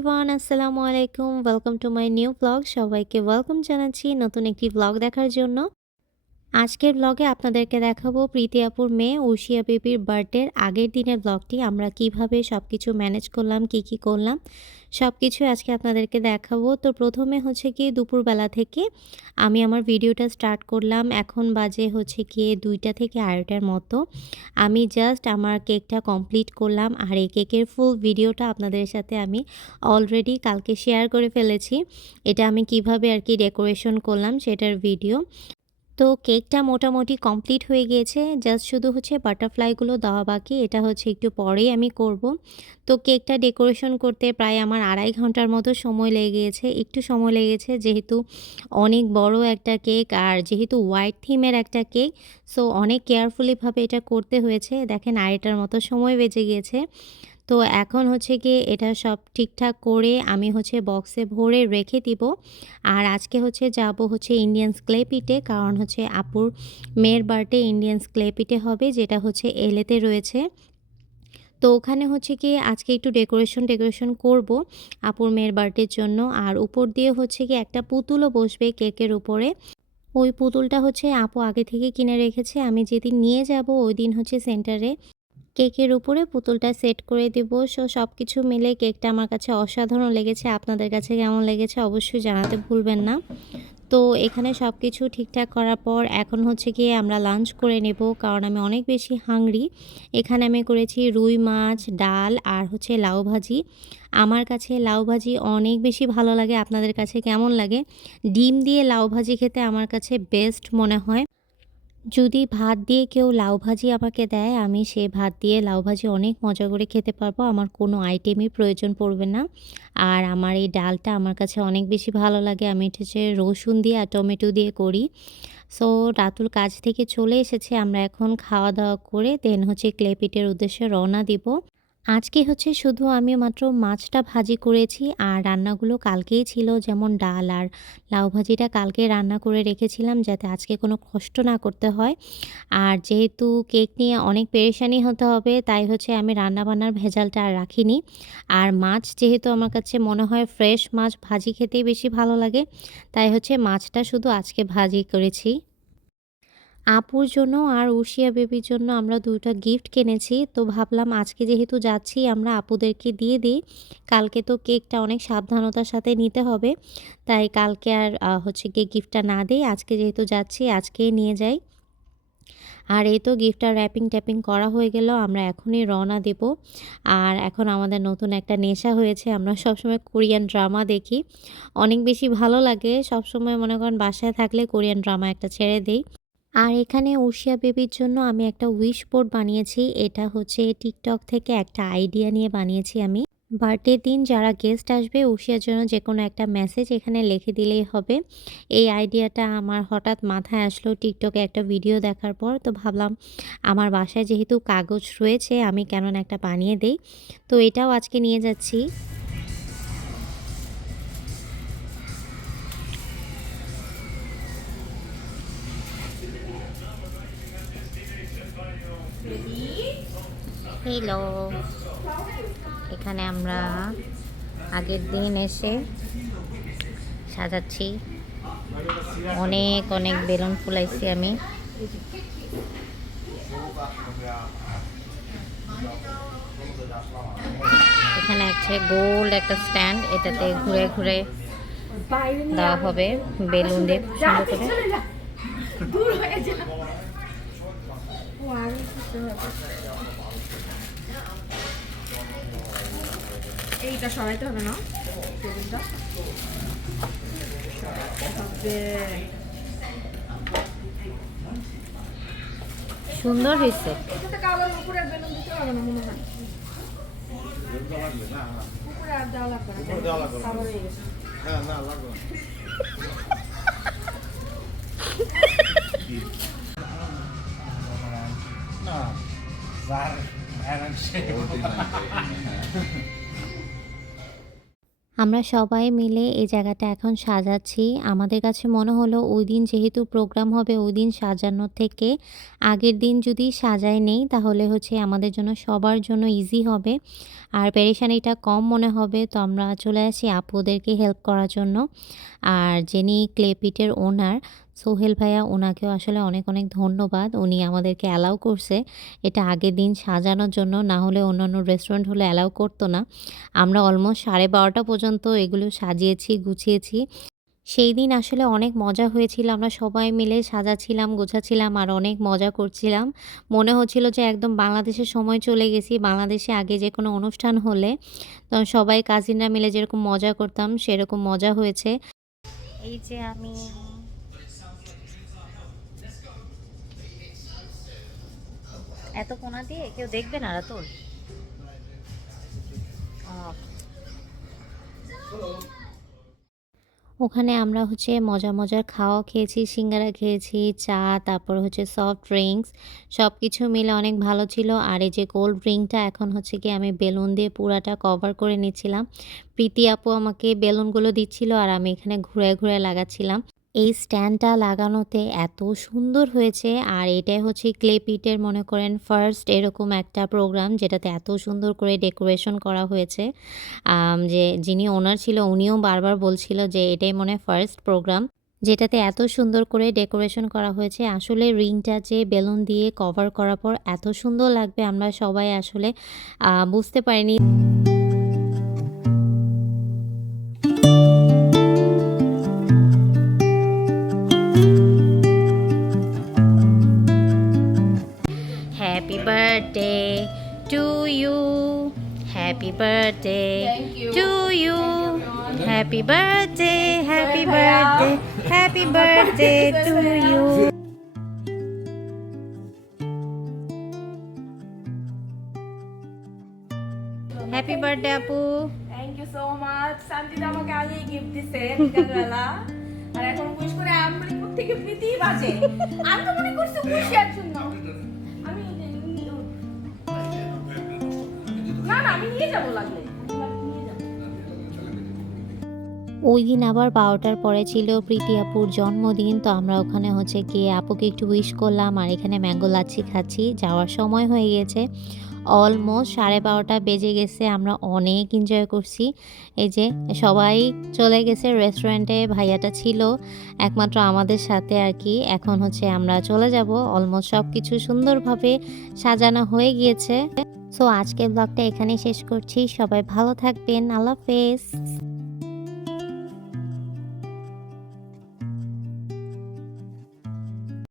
Everyone, আসসালামু আলাইকুম। Welcome to my new blog. সবাইকে ওয়েলকাম জানাচ্ছি নতুন একটি ব্লগ দেখার জন্য। আজকের ব্লগে আপনাদেরকে দেখাবো প্রীতি আপুর মেয়ে উর্শিয়া বেবির বার্থডের আগের দিনের ব্লগটি। আমরা কিভাবে সবকিছু ম্যানেজ করলাম, কি করলাম সবকিছু আজকে আপনাদেরকে দেখাবো। তো প্রথমে হচ্ছে কি দুপুরবেলা থেকে আমি আমার ভিডিওটা স্টার্ট করলাম। এখন বাজে হচ্ছে গিয়ে 2টা থেকে 2:30টার মতো। আমি জাস্ট আমার কেকটা কমপ্লিট করলাম, আর এই কেকের ফুল ভিডিওটা আপনাদের সাথে আমি অলরেডি কালকে শেয়ার করে ফেলেছি। এটা আমি কিভাবে আর কি ডেকোরেশন করলাম সেটার ভিডিও। তো কেকটা মোটামুটি কমপ্লিট হয়ে গিয়েছে, জাস্ট শুধু হচ্ছে বাটারফ্লাইগুলো দেওয়া বাকি। এটা হচ্ছে একটু পরেই আমি করব। তো কেকটা ডেকোরেশন করতে প্রায় আমার 2.5 ঘন্টার মতো সময় লেগে গিয়েছে। একটু সময় লেগেছে যেহেতু অনেক বড় একটা কেক, আর যেহেতু হোয়াইট থিমের একটা কেক, সো অনেক কেয়ারফুলিভাবে এটা করতে হয়েছে। দেখেন 2:30টার মতো সময় বেজে গিয়েছে। তো এখন হচ্ছে গিয়ে এটা সব ঠিকঠাক করে আমি হচ্ছে বক্সে ভরে রেখে দিব। আর আজকে হচ্ছে যাব হচ্ছে ইন্ডিয়ানস ক্লে পিঠে, কারণ হচ্ছে আপুর মেয়ের বার্থডে ইন্ডিয়ানস ক্লে পিঠে হবে, যেটা হচ্ছে এলেতে রয়েছে। তো ওখানে হচ্ছে গিয়ে আজকে একটু ডেকোরেশন করব আপুর মেয়ের বার্থডের জন্য। আর উপর দিয়ে হচ্ছে গিয়ে একটা পুতুলও বসবে কেকের উপরে। ওই পুতুলটা হচ্ছে আপু আগে থেকে কিনে রেখেছে। আমি যেদিন নিয়ে যাব ওই দিন হচ্ছে সেন্টারে কেকের উপরে পুতুলটা সেট করে দিব। সো সব কিছু মিলে কেকটা আমার কাছে অসাধারণ লেগেছে। আপনাদের কাছে কেমন লেগেছে অবশ্যই জানাতে ভুলবেন না। তো এখানে সব কিছু ঠিকঠাক করার পর এখন হচ্ছে গিয়ে আমরা লাঞ্চ করে নেব, কারণ আমি অনেক বেশি হাংরি। এখানে আমি করেছি রুই মাছ, ডাল আর হচ্ছে লাউ ভাজি। আমার কাছে লাউ ভাজি অনেক বেশি ভালো লাগে। আপনাদের কাছে কেমন লাগে? ডিম দিয়ে লাউ ভাজি খেতে আমার কাছে বেস্ট মনে হয়। যদি ভাত দিয়ে কেউ লাউ ভাজি আমাকে দেয়, আমি সেই ভাত দিয়ে লাউ ভাজি অনেক মজা করে খেতে পারবো। আমার কোনো আইটেমই প্রয়োজন পড়বে না। আর আমার এই ডালটা আমার কাছে অনেক বেশি ভালো লাগে। আমি এটা হচ্ছে রসুন দিয়ে আর টমেটো দিয়ে করি। সো রাতুল কাজ থেকে চলে এসেছে। আমরা এখন খাওয়া দাওয়া করে দেন হচ্ছে ক্লে পিঠের উদ্দেশ্যে রওনা দিব। আজকে হচ্ছে শুধু আমি মাত্র মাছটা ভাজি করেছি, আর রান্নাগুলো কালকেই ছিল, যেমন ডাল আর লাউ ভাজিটা কালকে রান্না করে রেখেছিলাম যাতে আজকে কোনো কষ্ট না করতে হয়। আর যেহেতু কেক নিয়ে অনেক পেরেশানি হতে হবে, তাই হচ্ছে আমি রান্নাবান্নার ভেজালটা আর রাখিনি। আর মাছ যেহেতু আমার কাছে মনে হয় ফ্রেশ মাছ ভাজি খেতেই বেশি ভালো লাগে, তাই হচ্ছে মাছটা শুধু আজকে ভাজি করেছি। আপুর জন্য আর উর্শিয়া বেবির জন্য আমরা ২টা গিফট কিনেছি। তো ভাবলাম আজকে যেহেতু যাচ্ছি আমরা আপুদেরকে দিয়ে দিই। কালকে তো কেকটা অনেক সাবধানতার সাথে নিতে হবে। তাই কালকে আর হচ্ছে গিয়ে গিফটটা না দেই। আজকে যেহেতু যাচ্ছি আজকেই নিয়ে যাই। আর এই তো গিফটটা র্যাপিং-ট্যাপিং করা হয়ে গেল। আমরা এখনই রওনা দেব। আর এখন আমাদের নতুন একটা নেশা হয়েছে। আমরা সবসময় কোরিয়ান ড্রামা দেখি। অনেক বেশি ভালো লাগে। সবসময় মনে করেন বাসায় থাকলে কোরিয়ান ড্রামা একটা ছেড়ে দেই। আর এখানে উর্শিয়া বেবির জন্য আমি একটা উইশ বোর্ড বানিয়েছি। এটা হচ্ছে টিকটক থেকে একটা আইডিয়া নিয়ে বানিয়েছি আমি। বার্থডের দিন যারা গেস্ট আসবে উর্শিয়ার জন্য যেকোনো একটা মেসেজ এখানে লিখে দিলেই হবে। এই আইডিয়াটা আমার হঠাৎ মাথায় আসলো টিকটকে একটা ভিডিও দেখার পর। তো ভাবলাম আমার বাসায় যেহেতু কাগজ রয়েছে আমি কেন না একটা বানিয়ে দেই। তো এটাও আজকে নিয়ে যাচ্ছি। হ্যালো, এখানে আমরা আগের দিন এসে সাজাচ্ছি। অনেক অনেক বেলুন ফুলাইছি আমি। এখানে আছে গোল্ড একটা স্ট্যান্ড, এটাতে ঘুরে ঘুরে দেওয়া হবে বেলুন দিয়ে খুব সুন্দর করে। এইটা সরাইতে হবে না, টেবিলটা সরাইতে হবে। সুন্দর হয়েছে। এটাতে কালার উপরে বেলুন দিতে হবে না মনে হয়। উপরে আর দেওয়া লাগবে না, কালার হয়ে গেছে। হ্যাঁ, না লাগবে না। আমরা সবাই মিলে এই জায়গাটা এখন সাজাচ্ছি। আমাদের কাছে মনে হলো ওইদিন যেহেতু প্রোগ্রাম হবে ওইদিন সাজানোর থেকে আগের দিন যদি সাজায় নেই তাহলে হচ্ছে আমাদের জন্য সবার জন্য ইজি হবে। আর পেরেশানিটা কম মনে হবে। তো আমরা চলে আসি আপুদেরকে হেল্প করার জন্য। আর যিনি ক্লে পিটের ওনার সোহেল ভাইয়া ওনাকেও আসলে অনেক, অনেক ধন্যবাদ। উনি আমাদেরকে অ্যালাউ করছে এটা আগের দিন সাজানোর জন্য। না হলে অন্যান্য রেস্টুরেন্ট হলে অ্যালাউ করত না। আমরা অলমোস্ট 12:30 পর্যন্ত এগুলো সাজিয়েছি, গুছিয়েছি। সেই দিন আসলে অনেক মজা হয়েছিল। আমরা সবাই মিলে সাজাচ্ছিলাম, গোছাচ্ছিলাম আর অনেক মজা করছিলাম। মনে হচ্ছিল যে একদম বাংলাদেশের সময় চলে গেছি। বাংলাদেশে আগে যেকোনো অনুষ্ঠান হলে সবাই কাজিনরা মিলে যেরকম মজা করতাম সেরকম মজা হয়েছে। এই যে আমি এত কোণা দিয়ে কেউ দেখবে না রাতুল? ওখানে আমরা হচ্ছে মজার, মজার খাওয়া খেয়েছি, সিঙ্গারা খেয়েছি, চা, তারপর হচ্ছে সফট ড্রিংকস সবকিছু মিলে অনেক ভালো ছিল। আর এই যে কোল্ড ড্রিঙ্কটা এখন হচ্ছে গিয়ে আমি বেলুন দিয়ে পুরাটা কভার করে নিচ্ছিলাম। প্রীতি আপু আমাকে বেলুনগুলো দিচ্ছিল আর আমি এখানে ঘুরায়, ঘুরায় লাগাচ্ছিলাম। এই স্ট্যান্ডটা লাগানোতে এত সুন্দর হয়েছে আর এটাই হচ্ছে ক্লে পিটের মনে করেন ফার্স্ট এরকম একটা প্রোগ্রাম যেটাতে এত সুন্দর করে ডেকোরেশন করা হয়েছে। যে যিনি ওনার ছিল উনিও বারবার বলছিল যে এটাই মনে হয় ফার্স্ট প্রোগ্রাম যেটাতে এত সুন্দর করে ডেকোরেশন করা হয়েছে। আসলে রিংটা যে বেলুন দিয়ে কভার করার পর এত সুন্দর লাগবে আমরা সবাই আসলে বুঝতে পারিনি। Happy birthday to you, happy birthday Thank you. To you, Thank you. Happy birthday, happy Sohel bhaiya. Birthday, happy birthday to you. Happy birthday আপু। Thank you so much. শান্তিদা আমাকে আগেই গিফট দিছে বিকালবেলা। আর এখন উইশ করে আমি থেকে প্রীতি বাজে। আমি তো মনে করছি উইশের জন্য। আমি না না আমি নিয়ে যাবো লাগলে। নিয়ে যাবো। ওই দিন আবার 12টার পরে ছিল প্রীতি আপুর জন্মদিন। তো আমরা ওখানে হচ্ছে গিয়ে আপুকে একটু উইশ করলাম আর এখানে ম্যাঙ্গো লাচ্ছি খাচ্ছি। যাওয়ার সময় হয়ে গিয়েছে, অলমোস্ট 12:30 বেজে গেছে। আমরা অনেক এনজয় করছি। এই যে সবাই চলে গেছে রেস্টুরেন্টে, ভাইয়াটা ছিল একমাত্র আমাদের সাথে আর কি। এখন হচ্ছে আমরা চলে যাব। অলমোস্ট সব কিছু সুন্দরভাবে সাজানো হয়ে গিয়েছে। সো আজকের ব্লগটা এখানেই শেষ করছি। সবাই ভালো থাকবেন। আল্লাহ হাফেজ।